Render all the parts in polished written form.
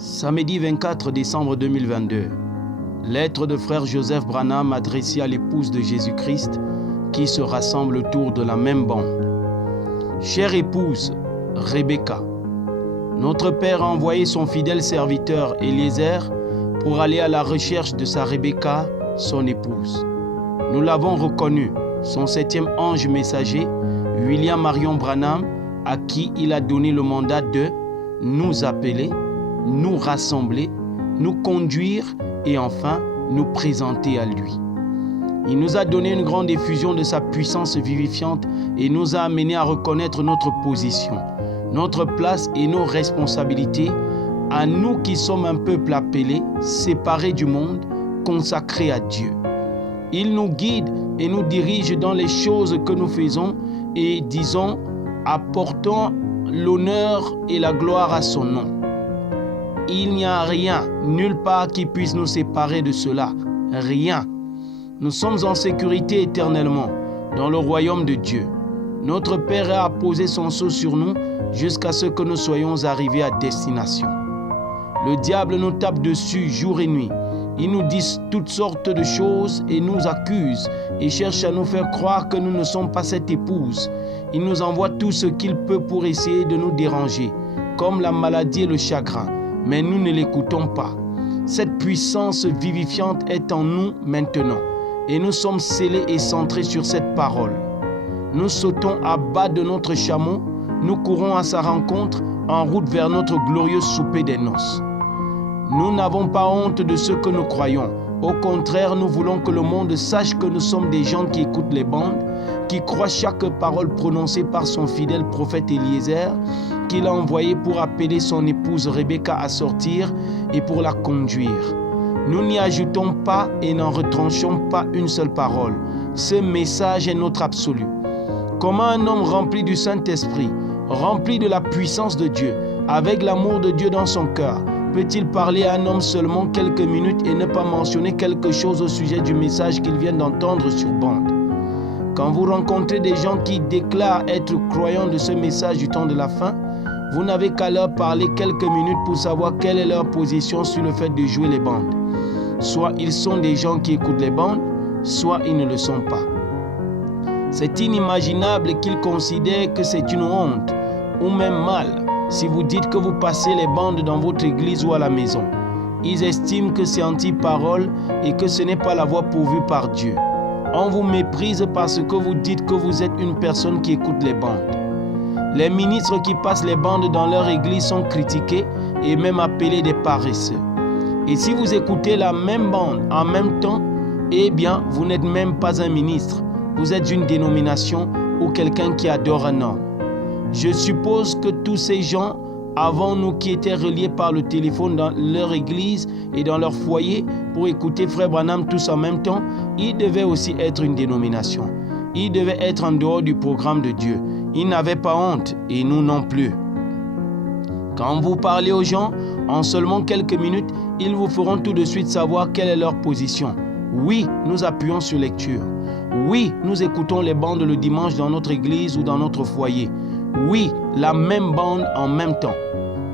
Samedi 24 décembre 2022. Lettre de frère Joseph Branham adressée à l'épouse de Jésus-Christ qui se rassemble autour de la même bande. Chère épouse, Rebecca, notre Père a envoyé son fidèle serviteur Eliezer pour aller à la recherche de sa Rebecca, son épouse. Nous l'avons reconnu, son 7e ange messager, William Marion Branham, à qui il a donné le mandat de nous appeler, nous rassembler, nous conduire et enfin nous présenter à lui. Il nous a donné une grande effusion de sa puissance vivifiante et nous a amenés à reconnaître notre position, notre place et nos responsabilités à nous qui sommes un peuple appelé, séparé du monde, consacré à Dieu. Il nous guide et nous dirige dans les choses que nous faisons et disons, apportons l'honneur et la gloire à son nom. Il n'y a rien, nulle part qui puisse nous séparer de cela. Rien. Nous sommes en sécurité éternellement dans le royaume de Dieu. Notre Père a posé son sceau sur nous jusqu'à ce que nous soyons arrivés à destination. Le diable nous tape dessus jour et nuit. Il nous dit toutes sortes de choses et nous accuse et cherche à nous faire croire que nous ne sommes pas cette épouse. Il nous envoie tout ce qu'il peut pour essayer de nous déranger, comme la maladie et le chagrin. Mais nous ne l'écoutons pas. Cette puissance vivifiante est en nous maintenant et nous sommes scellés et centrés sur cette parole. Nous sautons à bas de notre chameau, nous courons à sa rencontre en route vers notre glorieux souper des noces. Nous n'avons pas honte de ce que nous croyons. Au contraire, nous voulons que le monde sache que nous sommes des gens qui écoutent les bandes, qui croient chaque parole prononcée par son fidèle prophète Eliezer, qu'il a envoyé pour appeler son épouse Rebecca à sortir et pour la conduire. Nous n'y ajoutons pas et n'en retranchons pas une seule parole. Ce message est notre absolu. Comment un homme rempli du Saint-Esprit, rempli de la puissance de Dieu, avec l'amour de Dieu dans son cœur, peut-il parler à un homme seulement quelques minutes et ne pas mentionner quelque chose au sujet du message qu'il vient d'entendre sur bande? Quand vous rencontrez des gens qui déclarent être croyants de ce message du temps de la fin, vous n'avez qu'à leur parler quelques minutes pour savoir quelle est leur position sur le fait de jouer les bandes. Soit ils sont des gens qui écoutent les bandes, soit ils ne le sont pas. C'est inimaginable qu'ils considèrent que c'est une honte ou même mal si vous dites que vous passez les bandes dans votre église ou à la maison. Ils estiment que c'est anti-parole et que ce n'est pas la voie pourvue par Dieu. On vous méprise parce que vous dites que vous êtes une personne qui écoute les bandes. Les ministres qui passent les bandes dans leur église sont critiqués et même appelés des paresseux. Et si vous écoutez la même bande en même temps, eh bien, vous n'êtes même pas un ministre. Vous êtes une dénomination ou quelqu'un qui adore un homme. Je suppose que tous ces gens, avant nous qui étaient reliés par le téléphone dans leur église et dans leur foyer pour écouter Frère Branham tous en même temps, ils devaient aussi être une dénomination. Ils devaient être en dehors du programme de Dieu. Ils n'avaient pas honte et nous non plus. Quand vous parlez aux gens, en seulement quelques minutes, ils vous feront tout de suite savoir quelle est leur position. Oui, nous appuyons sur lecture. Oui, nous écoutons les bandes le dimanche dans notre église ou dans notre foyer. Oui, la même bande en même temps.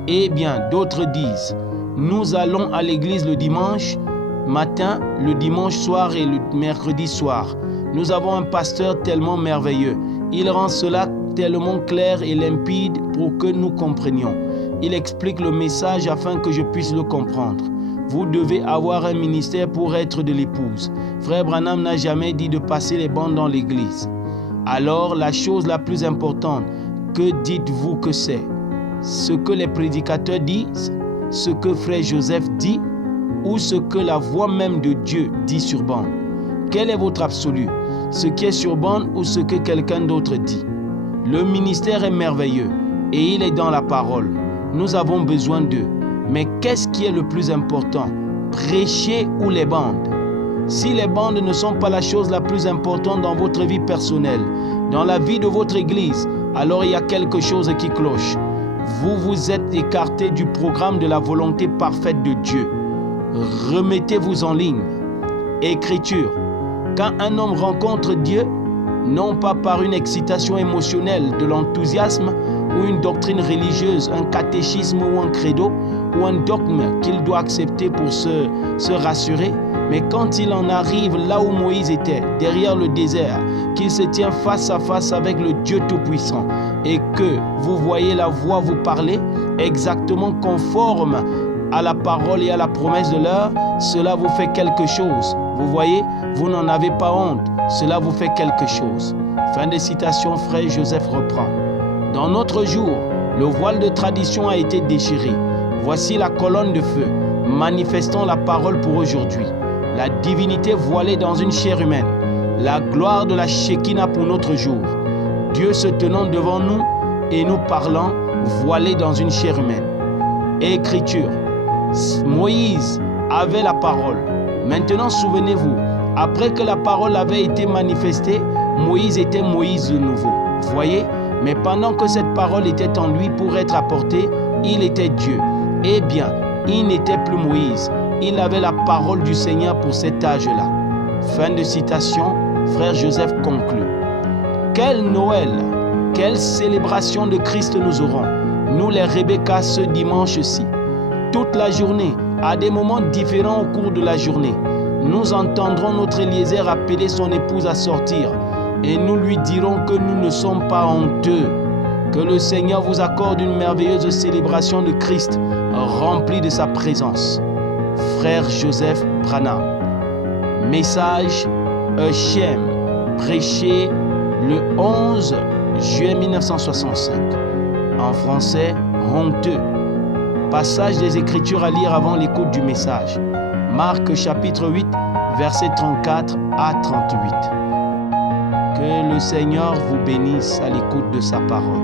Eh bien, d'autres disent, nous allons à l'église le dimanche matin, le dimanche soir et le mercredi soir. Nous avons un pasteur tellement merveilleux. Il rend cela tellement clair et limpide pour que nous comprenions. Il explique le message afin que je puisse le comprendre. Vous devez avoir un ministère pour être de l'épouse. Frère Branham n'a jamais dit de passer les bandes dans l'église. Alors, la chose la plus importante, que dites-vous que c'est? Ce que les prédicateurs disent, ce que Frère Joseph dit, ou ce que la voix même de Dieu dit sur bande? Quel est votre absolu? Ce qui est sur bande ou ce que quelqu'un d'autre dit? Le ministère est merveilleux et il est dans la parole. Nous avons besoin d'eux. Mais qu'est-ce qui est le plus important? Prêcher ou les bandes? Si les bandes ne sont pas la chose la plus importante dans votre vie personnelle, dans la vie de votre église, alors il y a quelque chose qui cloche. Vous vous êtes écarté du programme de la volonté parfaite de Dieu. Remettez-vous en ligne. Écriture. Quand un homme rencontre Dieu, non pas par une excitation émotionnelle, de l'enthousiasme ou une doctrine religieuse, un catéchisme ou un credo ou un dogme qu'il doit accepter pour se rassurer. Mais quand il en arrive là où Moïse était, derrière le désert, qu'il se tient face à face avec le Dieu Tout-Puissant et que vous voyez la voix vous parler exactement conforme à la parole et à la promesse de l'heure, cela vous fait quelque chose. Vous voyez, vous n'en avez pas honte, cela vous fait quelque chose. Fin de citation, frère Joseph reprend. Dans notre jour, le voile de tradition a été déchiré. Voici la colonne de feu, manifestant la parole pour aujourd'hui. La divinité voilée dans une chair humaine. La gloire de la Shekinah pour notre jour. Dieu se tenant devant nous et nous parlant, voilé dans une chair humaine. Écriture. Moïse avait la parole. Maintenant, souvenez-vous, après que la parole avait été manifestée, Moïse était Moïse de nouveau. Voyez? Mais pendant que cette parole était en lui pour être apportée, il était Dieu. Eh bien, il n'était plus Moïse. Il avait la parole du Seigneur pour cet âge-là. Fin de citation, frère Joseph conclut. Quel Noël, quelle célébration de Christ nous aurons, nous les Rebecca, ce dimanche-ci. Toute la journée, à des moments différents au cours de la journée, nous entendrons notre Eliezer appeler son épouse à sortir et nous lui dirons que nous ne sommes pas honteux. Que le Seigneur vous accorde une merveilleuse célébration de Christ remplie de sa présence. Frère Joseph Branham. Message Shem, prêché le 11 juillet 1965. En français, honteux. Passage des Écritures à lire avant l'écoute du message. Marc chapitre 8, versets 34 à 38. Que le Seigneur vous bénisse à l'écoute de sa parole.